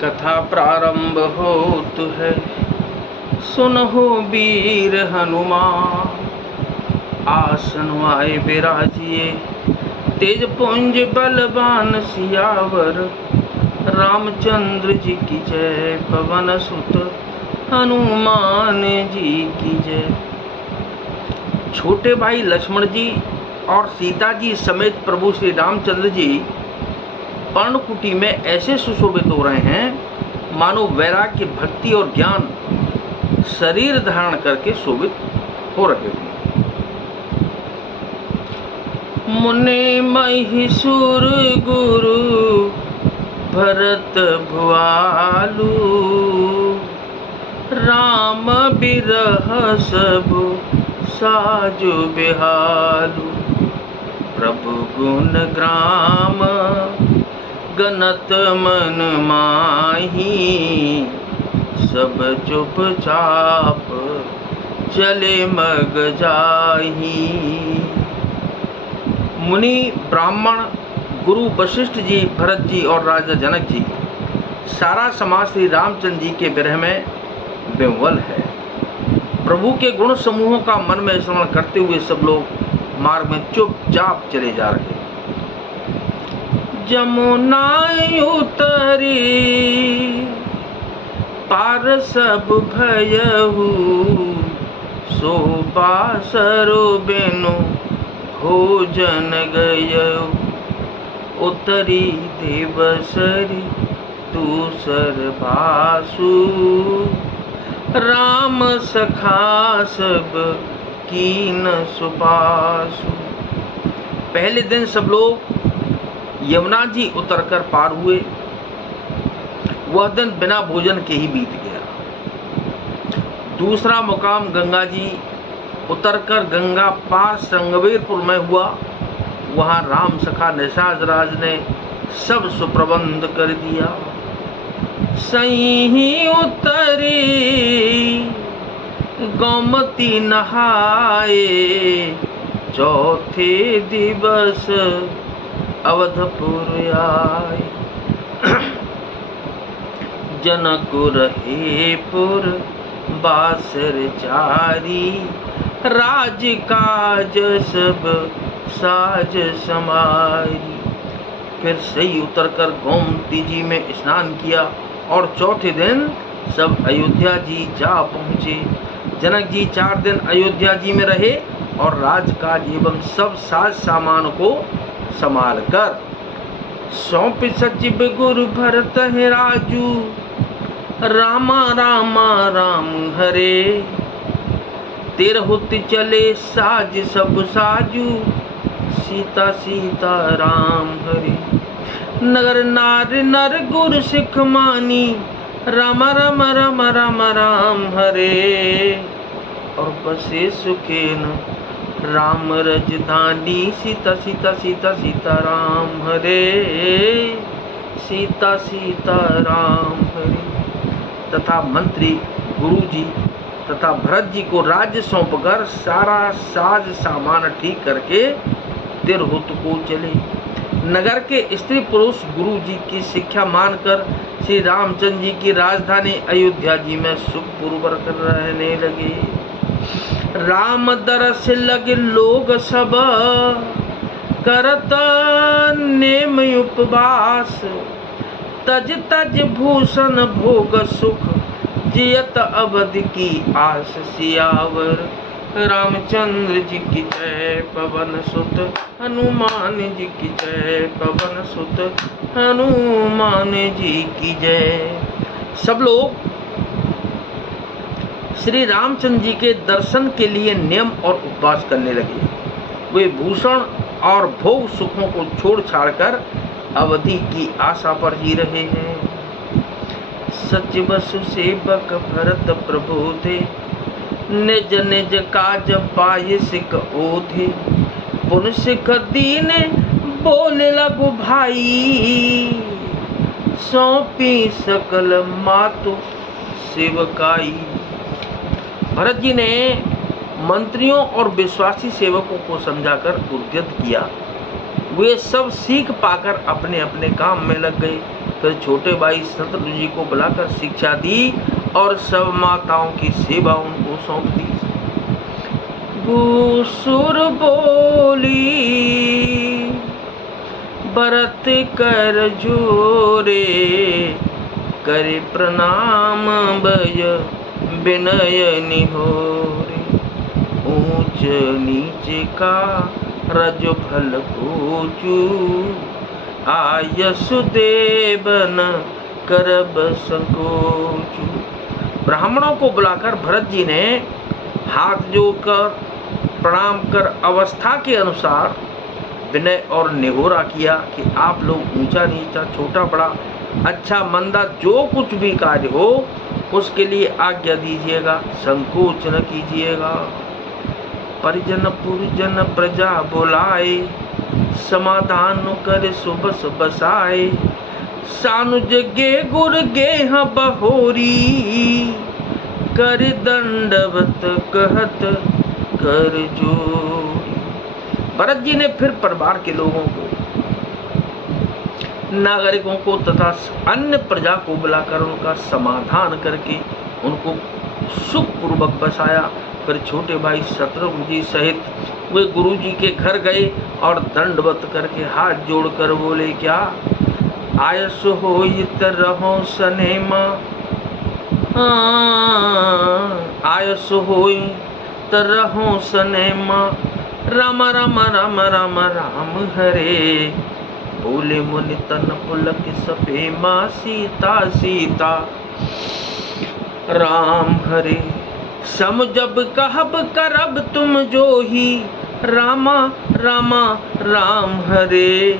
कथा प्रारंभ होत है, सुनहो वीर हनुमान। आसन आए विराजिए, तेज पुंज बलवान सियावर। रामचंद्र जी की जय, पवन सुत हनुमान जी की जय। छोटे भाई लक्ष्मण जी और सीता जी समेत प्रभु श्री रामचंद्र जी पर्णकुटी में ऐसे सुशोभित हो रहे हैं मानो वैराग्य, भक्ति और ज्ञान शरीर धारण करके शोभित हो रहे हैं। मुनि महिषुर गुरु भरत भुआलु। राम बिरह सबु साजु बिहालु। प्रभु गुण ग्राम गनत मन माही। सब चुपचाप चले मग जाही। मुनि, ब्राह्मण, गुरु वशिष्ठ जी, भरत जी और राजा जनक जी, सारा समाज श्री रामचंद्र जी के विरह में विह्वल है। प्रभु के गुण समूहों का मन में स्मरण करते हुए सब लोग मार्ग में चुपचाप चले जा रहे। जमुना उतरी पार सब भयहु। शोभा सरो बेनु भोजन गयउ। उतरी देवसरी दूसर भासु। राम सखा सब कीन सुपासु। पहले दिन सब लोग यमुना जी उतरकर पार हुए। वह दिन बिना भोजन के ही बीत गया। दूसरा मुकाम गंगा जी उतरकर गंगा पार संगवेरपुर में हुआ। वहां राम सखा निषाद राज ने सब सुप्रबंध कर दिया। सही उतरी गोमती नहाए। चौथे दिवस अवधपुर आए। जनक रहे पुर बासर चारी। राज काज सब साज समारी। फिर सही उतरकर गोमती जी में स्नान किया और चौथे दिन सब अयोध्या जी जा पहुँचे। जनक जी 4 दिन अयोध्या जी में रहे और राजकाज एवं सब साज सामान को संभाल कर सौंप सचिव गुरु भरत है राजू। रामा रामा राम हरे। तेरहुत चले साज सब साजू। सीता सीता राम हरे। नगर नार नर गुर सिख मानी। राम राम राम राम राम हरे। और बसे सुखेन राम रजधानी। सीता सीता सीता सीता राम हरे। सीता सीता राम हरे। तथा मंत्री गुरु जी तथा भरत जी को राज्य सौंपकर सारा साज सामान ठीक करके तिरहुत को चले। नगर के स्त्री पुरुष गुरु जी की शिक्षा मानकर श्री रामचंद्र जी की राजधानी अयोध्या जी में सुखपूर्वक रहने लगे। राम दरस लगे लोग सब। करत नेम उपवास। तज तज भूषण भोग सुख। जियत अवधि की आस सियावर। रामचंद्र जी की जय, पवन सुत हनुमान जी की जय, पवन सुत हनुमान जी की जय। सब लोग श्री रामचंद्र जी के दर्शन के लिए नियम और उपवास करने लगे। वे भूषण और भोग सुखों को छोड़ छाड़कर अवधि की आशा पर जी रहे हैं। सचिव सुसेवक भरत प्रबोधे। निज निज काज पाय सिख ओधे। पुन सिख दीन बोले लगु भाई। सौंपी सकल मातु सेवकाई। भरत जी ने मंत्रियों और विश्वासी सेवकों को समझाकर उद्यत किया। वे सब सीख पाकर अपने अपने काम में लग गए फिर छोटे भाई शत्रुघ्न जी को बुलाकर शिक्षा दी और सब माताओं की सेवा उनको सौंप दी। गुसुर बोली भरत कर जोरे, करे प्रणाम भय विनय निहोरे। ऊंच नीच का रज फल पूजू, आयसु देवन करब संकोचू। ब्राह्मणों को बुलाकर भरत जी ने हाथ जोड़कर प्रणाम कर अवस्था के अनुसार विनय और निहोरा किया कि आप लोग ऊंचा नीचा छोटा बड़ा अच्छा मंदा जो कुछ भी कार्य हो उसके लिए आज्ञा दीजिएगा, संकोच न कीजिएगा। परिजन पुरजन प्रजा बुलाए, समाधान कर सुबस बसाए। सानुज गे गुर गेह बहोरी, कर दंडवत कहत कर जोरी। भरत जी ने फिर परिवार के लोगों को, नागरिकों को तथा अन्य प्रजा को बुलाकर उनका समाधान करके उनको सुखपूर्वक बसाया। फिर छोटे भाई शत्रुघ्न जी सहित वे गुरु जी के घर गए और दंडवत करके हाथ जोड़कर बोले क्या, आयस होइत रहो सनेमा, आयस होइत रहो सनेमा, राम राम राम राम राम हरे। बोले मुनि तन पुलक सपेमा, सीता सीता राम हरे। सम जब कहब करब तुम जो ही, रामा रामा राम हरे।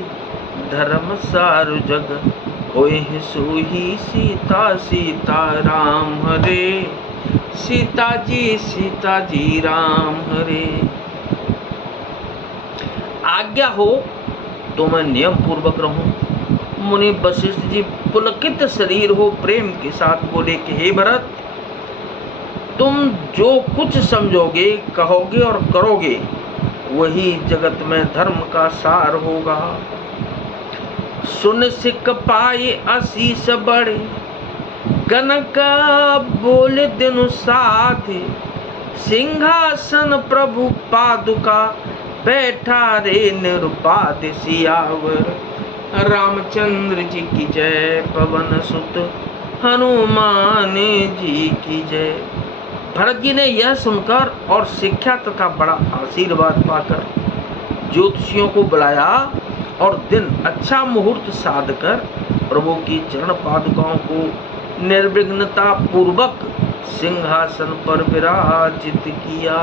धर्म सारु जग होए सोही, सीता सीता राम हरे। सीता जी राम हरे। आज्ञा हो तो मैं नियम पूर्वक रहूं। मुनि वशिष्ठ जी पुलकित शरीर हो प्रेम के साथ बोले कि हे भरत, तुम जो कुछ समझोगे कहोगे और करोगे वही जगत में धर्म का सार होगा। सुन सिक पाए आशीष बड़े, गनक बोले दिनु साथ। सिंहासन प्रभु पादुका, बैठा रे निरुपाद सियावर। रामचंद्र जी की जय, पवन सुत हनुमान जी की जय। भरत जी ने यह सुनकर और शिक्षा तथा बड़ा आशीर्वाद पाकर ज्योतिषियों को बुलाया और दिन अच्छा मुहूर्त साध कर प्रभु की चरण पादुकाओं को निर्विघ्नता पूर्वक सिंहासन पर विराजित किया।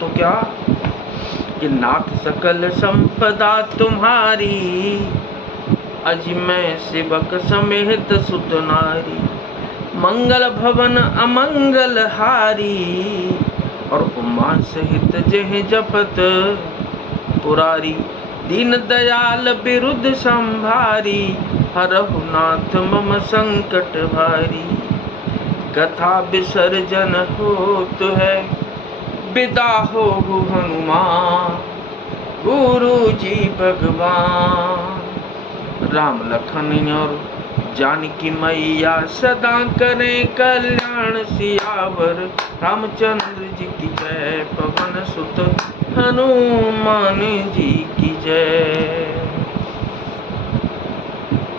तो क्या कि नाथ सकल संपदा तुम्हारी, अज मैं सेवक समेत सुत नारी। मंगल भवन अमंगल हारी, और उमा सहित जह जपत पुरारी। दीन दयाल विरुद्ध संभारी, हरहु नाथ मम संकट भारी। कथा विसर्जन होत है, विदा हो हनुमान। गुरु जी भगवान, राम लखन और जानकी मैया सदा करें कल्याण सियावर। रामचंद्र जी की जय, पवन सुत हनुमान जी की जय।